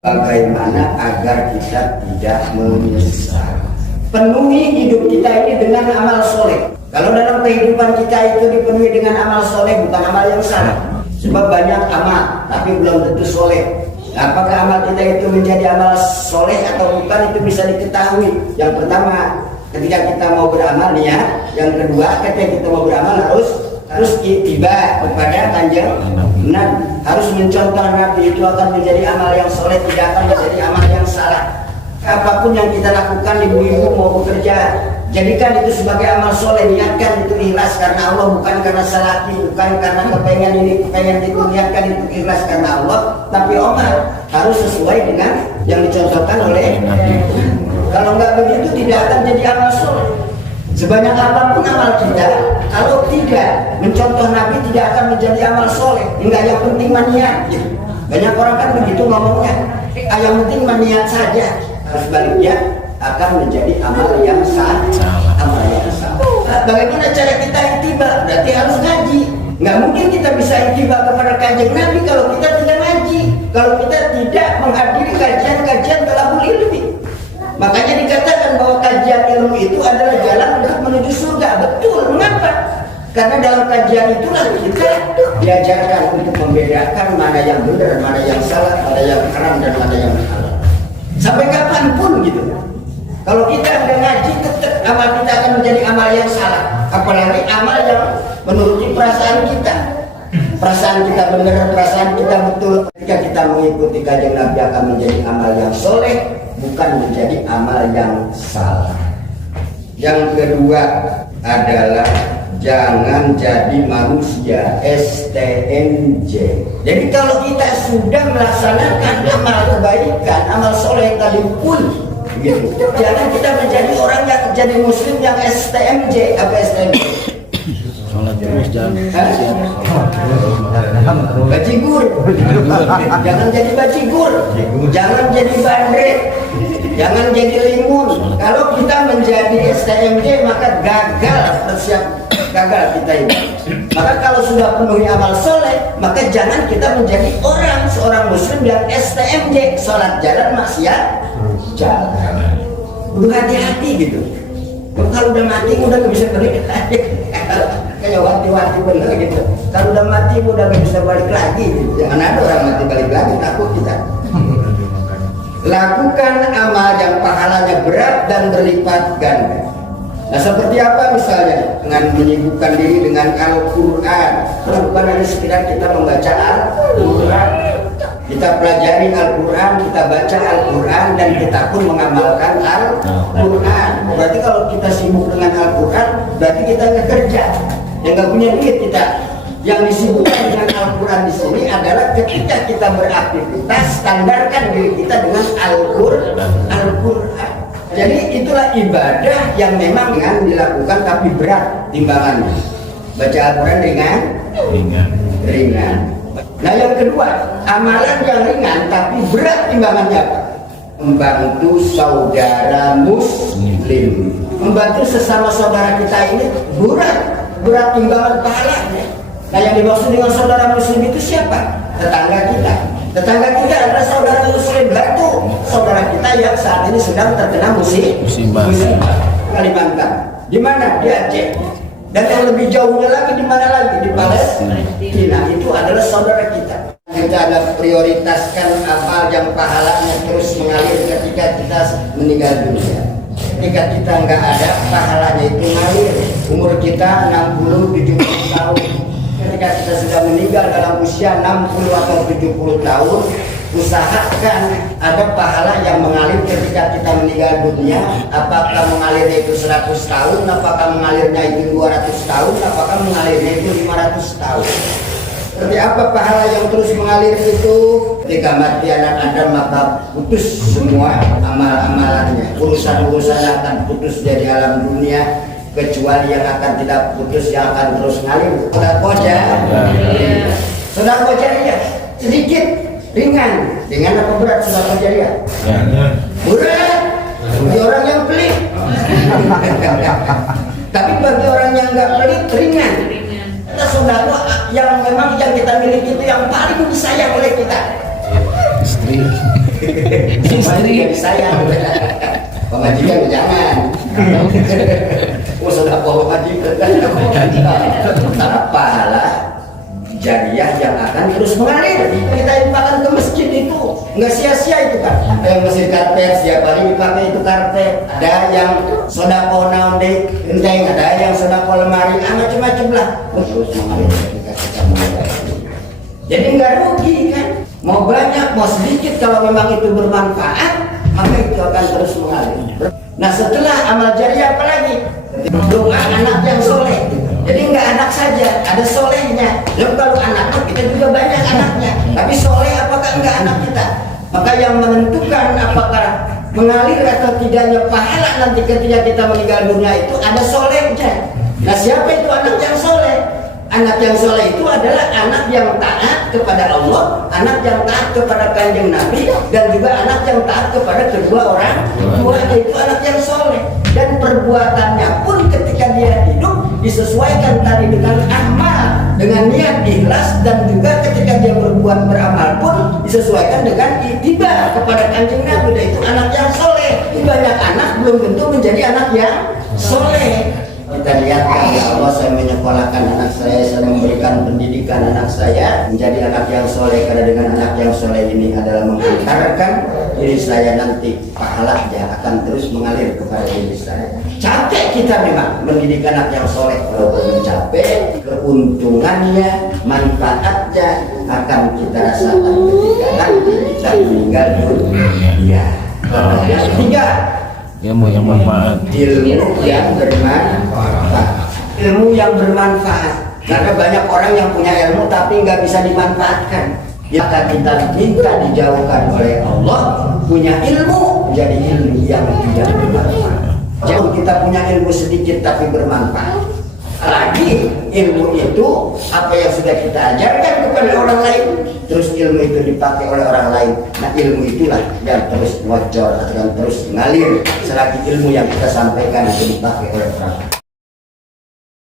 Bagaimana agar kita tidak menyesal? Penuhi hidup kita ini dengan amal soleh. Kalau dalam kehidupan kita itu dipenuhi dengan amal soleh, bukan amal yang salah. Sebab banyak amal, tapi belum tentu soleh. Apakah amal kita itu menjadi amal soleh atau bukan, itu bisa diketahui. Yang pertama, ketika kita mau beramal niat. Yang kedua, ketika kita mau beramal harus tiba kepada Kanjeng Nabi, harus mencontoh Nabi. Itu akan menjadi amal yang soleh, tidak akan menjadi amal yang salah. Apapun yang kita lakukan, ibu-ibu mau bekerja, jadikan itu sebagai amal soleh. Niatkan itu ikhlas karena Allah, bukan karena salaki, bukan karena kepengen ini kepengen itu. Niatkan itu ikhlas karena Allah, tapi amal harus sesuai dengan yang dicontohkan oleh Nabi. Kalau nggak begitu tidak akan jadi amal soleh. Sebanyak apapun amal kita, kalau tidak mencontoh Nabi, tidak akan menjadi amal soleh. Enggak, yang penting maniat. Banyak orang kan begitu ngomongnya, yang penting maniat saja. Harus baliknya akan menjadi amal yang salah. Amal yang salah. Bagaimana cara kita ittiba? Berarti harus ngaji. Nggak mungkin kita bisa ittiba kepada Kanjeng Nabi kalau kita tidak ngaji, kalau kita tidak menghadiri kajian-kajian talabul ilmi. Makanya dikatakan bahwa kajian ilmu itu adalah jalan untuk menuju surga. Betul, mengapa? Karena dalam kajian itulah kita diajarkan untuk membedakan mana yang benar, mana yang salah, mana yang haram dan mana yang halal. Sampai kapanpun gitu. Kalau kita nggak ngaji, tetap amal kita akan menjadi amal yang salah. Apalagi amal yang menuruti perasaan kita. Perasaan kita benar, perasaan kita betul. Ketika kita mengikuti kajian Nabi akan menjadi amal yang soleh, bukan menjadi amal yang salah. Yang kedua adalah jangan jadi manusia STMJ. Jadi kalau kita sudah melaksanakan amal kebaikan, amal soleh tadi pun gitu, jangan kita menjadi orang yang jadi muslim yang STMJ. Apa STMJ? Sholat terus bajigur. Jangan jadi bajigur, jangan jadi bandre, jangan jadi limun. Kalau kita menjadi STMJ maka gagal kita ini. Maka kalau sudah penuhi amal soleh, maka jangan kita menjadi seorang muslim yang STMJ, sholat jalan maksiat jalan. Udah hati-hati gitu. Kalau udah mati udah nggak bisa balik lagi. Kayak wati-wati bener gitu. Kalau udah mati udah nggak bisa balik lagi gitu. Jangan ada orang mati balik lagi, takut kita. Lakukan amal yang pahalanya berat dan berlipat ganda. Nah, seperti apa misalnya? Dengan menyibukkan diri dengan Al-Quran. Bukan hanya sekedar kita membaca Al-Quran. Kita pelajari Al-Quran, kita baca Al-Quran, dan kita pun mengamalkan Al-Quran. Berarti kalau kita sibuk dengan Al-Quran, berarti kita nggak kerja, yang nggak punya duit kita. Yang disibukkan dengan Al-Quran di sini adalah ketika kita beraktivitas, standarkan diri kita dengan Al-Quran. Jadi itulah ibadah yang memang dilakukan tapi berat timbangannya. Baca Al-Quran ringan. Nah, yang kedua, amalan yang ringan tapi berat timbangannya apa? Membantu saudara muslim. Membantu sesama saudara kita ini berat timbangan pahalanya. Nah, yang dimaksud dengan saudara muslim itu siapa? Tetangga kita. Tetangga kita adalah saudara muslim. Bantu saudara kita yang saat ini sedang terkena musibah. Kalimantan. Di mana? Di Aceh. Dan yang lebih jauhnya lagi di mana lagi? Di Palestina. Itu adalah saudara kita. Kita ada prioritaskan amal yang pahalanya terus mengalir ketika kita meninggal dunia. Ketika kita nggak ada, pahalanya itu mengalir. Umur kita 60-70 tahun. Ketika kita sudah meninggal dalam usia 60 atau 70 tahun, usahakan ada pahala yang mengalir ketika kita meninggal dunia. Apakah mengalirnya itu 100 tahun, apakah mengalirnya itu 200 tahun, apakah mengalirnya itu 500 tahun. Seperti apa pahala yang terus mengalir itu? Ketika mati anak Adam maka putus semua amal-amalannya. Urusan-urusan akan putus dari alam dunia, kecuali yang akan tidak putus, yang akan terus ngalir. Sedekah jariah sedikit, ringan apa berat sedekah jariah? Berat bagi orang yang pelit. Tapi bagi orang yang nggak pelit ringan. Kita sedekah yang memang yang kita miliki itu yang paling disayang oleh kita. Istri. Istri yang disayang. Pemajikan jangan. Oh sudah pemajikan. Karena pahala jariah yang akan terus mengalir. Kita infakkan ke masjid itu nggak sia-sia itu kan. Ada yang mesin karpet setiap hari dipakai itu karpet. Ada yang sodako naunde genteng, ada yang sodako lemari, macam-macam lah. Terus mengalir ketika kita mulai. Jadi nggak rugi kan. Mau banyak mau sedikit kalau memang itu bermanfaat, maka itu akan terus mengalir. Nah setelah amal jariah apa lagi? Doa anak yang soleh. Jadi nggak anak saja, ada solehnya. Lalu kalau anak kita juga banyak anaknya, tapi soleh apakah enggak anak kita? Maka yang menentukan apakah mengalir atau tidaknya pahala nanti ketika kita meninggal dunia itu ada solehnya. Nah siapa itu anak yang soleh? Anak yang soleh itu adalah anak yang taat kepada Allah, anak yang taat kepada Kanjeng Nabi, dan juga anak yang taat kepada kedua orang tua, yaitu anak yang soleh. Dan perbuatannya pun ketika dia hidup disesuaikan tadi dengan amal, dengan niat ikhlas, dan juga ketika dia berbuat beramal pun disesuaikan dengan ittiba kepada Kanjeng Nabi, yaitu anak yang soleh. Banyak anak belum tentu menjadi anak yang soleh. Kita lihat ya Allah, saya menyekolahkan anak saya memberikan pendidikan anak saya menjadi anak yang soleh, karena dengan anak yang soleh ini adalah menghantarkan diri saya nanti pahalanya akan terus mengalir kepada diri saya. Capek kita memang mendidik anak yang soleh, walaupun capek, keuntungannya, manfaatnya akan kita rasakan ketika nanti kita meninggal dunia. Yang ketiga, Ilmu yang bermanfaat. Ilmu yang bermanfaat. Ilmu yang bermanfaat. Karena banyak orang yang punya ilmu tapi nggak bisa dimanfaatkan. Maka kita minta dijauhkan oleh Allah punya ilmu menjadi ilmu yang tidak bermanfaat. Jauh kita punya ilmu sedikit tapi bermanfaat. Lagi ilmu itu apa yang sudah kita ajarkan kepada orang lain, terus ilmu itu dipakai oleh orang lain. Nah ilmu itulah yang terus bocor, akan terus mengalir selagi ilmu yang kita sampaikan itu dipakai oleh orang lain.